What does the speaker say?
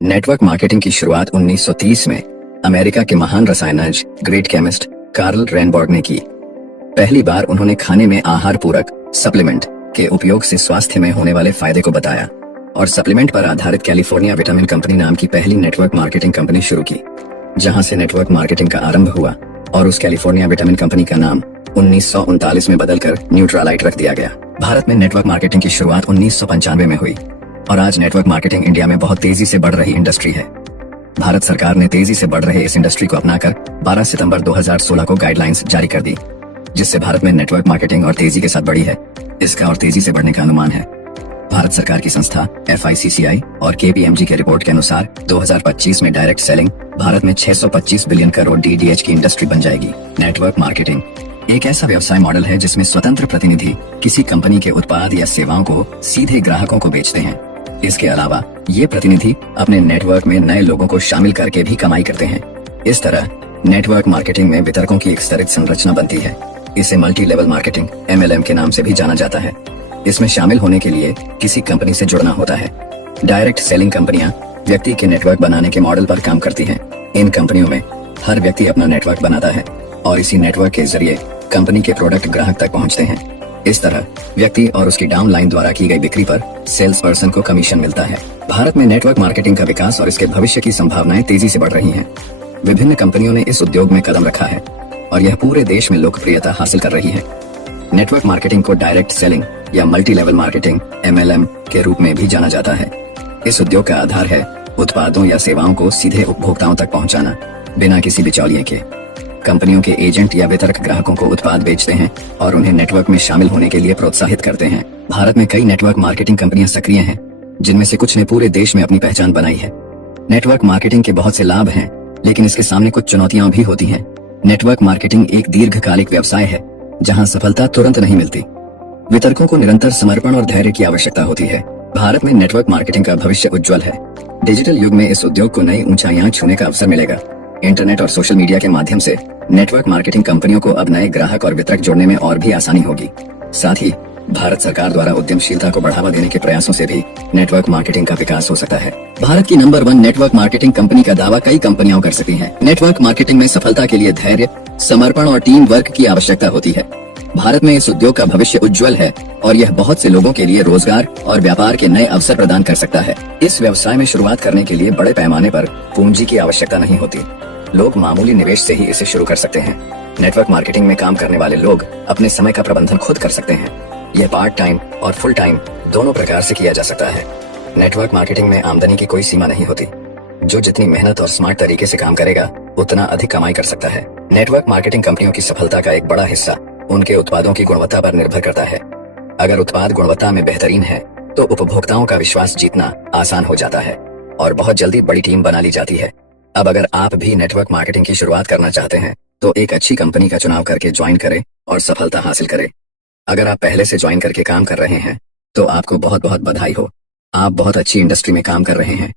Network marketing की शुरुआत 1930 में अमेरिका के महान रसायनज्ञ ग्रेट केमिस्ट कार्ल रेनबर्ग ने की। पहली बार उन्होंने खाने में आहार पूरक सप्लीमेंट के उपयोग से स्वास्थ्य में होने वाले फायदे को बताया और सप्लीमेंट पर आधारित कैलिफोर्निया विटामिन कंपनी नाम की पहली नेटवर्क मार्केटिंग कंपनी शुरू की, जहां से नेटवर्क मार्केटिंग का आरंभ हुआ और उस कैलिफोर्निया विटामिन कंपनी का नाम 1939 में बदलकर न्यूट्रालाइट रख दिया गया। भारत में नेटवर्क मार्केटिंग की शुरुआत 1995 में हुई और आज नेटवर्क मार्केटिंग इंडिया में बहुत तेजी से बढ़ रही इंडस्ट्री है। भारत सरकार ने तेजी से बढ़ रहे इस इंडस्ट्री को अपनाकर 12 सितंबर 2016 को गाइडलाइंस जारी कर दी, जिससे भारत में नेटवर्क मार्केटिंग और तेजी के साथ बढ़ी है। इसका और तेजी से बढ़ने का अनुमान है। भारत सरकार की संस्था FICCI और KPMG के रिपोर्ट के अनुसार 2025 में डायरेक्ट सेलिंग भारत में 625 बिलियन करोड़ DDH की इंडस्ट्री बन जाएगी। नेटवर्क मार्केटिंग एक ऐसा व्यवसाय मॉडल है जिसमें स्वतंत्र प्रतिनिधि किसी कंपनी के उत्पाद या सेवाओं को सीधे ग्राहकों को बेचते हैं। इसके अलावा ये प्रतिनिधि अपने नेटवर्क में नए लोगों को शामिल करके भी कमाई करते हैं। इस तरह नेटवर्क मार्केटिंग में वितरकों की एक स्तरित संरचना बनती है। इसे मल्टी लेवल मार्केटिंग MLM के नाम से भी जाना जाता है। इसमें शामिल होने के लिए किसी कंपनी से जुड़ना होता है। डायरेक्ट सेलिंग कंपनियां व्यक्ति के नेटवर्क बनाने के मॉडल पर काम करती हैं। इन कंपनियों में हर व्यक्ति अपना नेटवर्क बनाता है और इसी नेटवर्क के जरिए कंपनी के प्रोडक्ट ग्राहक तक पहुंचते हैं। इस तरह व्यक्ति और उसकी डाउनलाइन द्वारा की गई बिक्री पर सेल्स पर्सन को कमीशन मिलता है। भारत में नेटवर्क मार्केटिंग का विकास और इसके भविष्य की संभावनाएं तेजी से बढ़ रही हैं। विभिन्न कंपनियों ने इस उद्योग में कदम रखा है और यह पूरे देश में लोकप्रियता हासिल कर रही है। नेटवर्क मार्केटिंग को डायरेक्ट सेलिंग या मल्टी लेवल मार्केटिंग MLM के रूप में भी जाना जाता है। इस उद्योग का आधार है उत्पादों या सेवाओं को सीधे उपभोक्ताओं तक पहुंचाना बिना किसी बिचौलिए के। कंपनियों के एजेंट या वितरक ग्राहकों को उत्पाद बेचते हैं और उन्हें नेटवर्क में शामिल होने के लिए प्रोत्साहित करते हैं। भारत में कई नेटवर्क मार्केटिंग कंपनियां सक्रिय हैं, जिनमें से कुछ ने पूरे देश में अपनी पहचान बनाई है। नेटवर्क मार्केटिंग के बहुत से लाभ हैं, लेकिन इसके सामने कुछ चुनौतियां भी होती हैं। नेटवर्क मार्केटिंग एक दीर्घकालिक व्यवसाय है, जहां सफलता तुरंत नहीं मिलती। वितरकों को निरंतर समर्पण और धैर्य की आवश्यकता होती है। भारत में नेटवर्क मार्केटिंग का भविष्य उज्जवल है। डिजिटल युग में इस उद्योग को नई ऊंचाइयां छूने का अवसर मिलेगा। इंटरनेट और सोशल मीडिया के माध्यम से नेटवर्क मार्केटिंग कंपनियों को अब नए ग्राहक और वितरक जोड़ने में और भी आसानी होगी। साथ ही भारत सरकार द्वारा उद्यमशीलता को बढ़ावा देने के प्रयासों से भी नेटवर्क मार्केटिंग का विकास हो सकता है। भारत की नंबर 1 नेटवर्क मार्केटिंग कंपनी का दावा कई कंपनियां कर सकती हैं। नेटवर्क मार्केटिंग में सफलता के लिए धैर्य, समर्पण और टीम वर्क की आवश्यकता होती है। भारत में इस उद्योग का भविष्य उज्जवल है और यह बहुत से लोगों के लिए रोजगार और व्यापार के नए अवसर प्रदान कर सकता है। इस व्यवसाय में शुरुआत करने के लिए बड़े पैमाने पर पूंजी की आवश्यकता नहीं होती। लोग मामूली निवेश से ही इसे शुरू कर सकते हैं। नेटवर्क मार्केटिंग में काम करने वाले लोग अपने समय का प्रबंधन खुद कर सकते हैं। यह पार्ट टाइम और फुल टाइम दोनों प्रकार से किया जा सकता है। नेटवर्क मार्केटिंग में आमदनी की कोई सीमा नहीं होती। जो जितनी मेहनत और स्मार्ट तरीके से काम करेगा, उतना अधिक कमाई कर सकता है। नेटवर्क मार्केटिंग कंपनियों की सफलता का एक बड़ा हिस्सा उनके उत्पादों की गुणवत्ता पर निर्भर करता है। अगर उत्पाद गुणवत्ता में बेहतरीन है, तो उपभोक्ताओं का विश्वास जीतना आसान हो जाता है और बहुत जल्दी बड़ी टीम बना ली जाती है। अब अगर आप भी नेटवर्क मार्केटिंग की शुरुआत करना चाहते हैं, तो एक अच्छी कंपनी का चुनाव करके ज्वाइन करें और सफलता हासिल करें। अगर आप पहले से ज्वाइन करके काम कर रहे हैं, तो आपको बहुत बहुत बधाई हो। आप बहुत अच्छी इंडस्ट्री में काम कर रहे हैं।